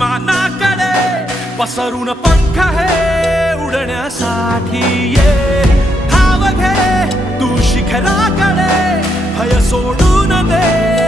आसमानाकडे पसरून पंख हे उडण्यासाठी ये धाव घे तू शिखराकडे भय सोडून दे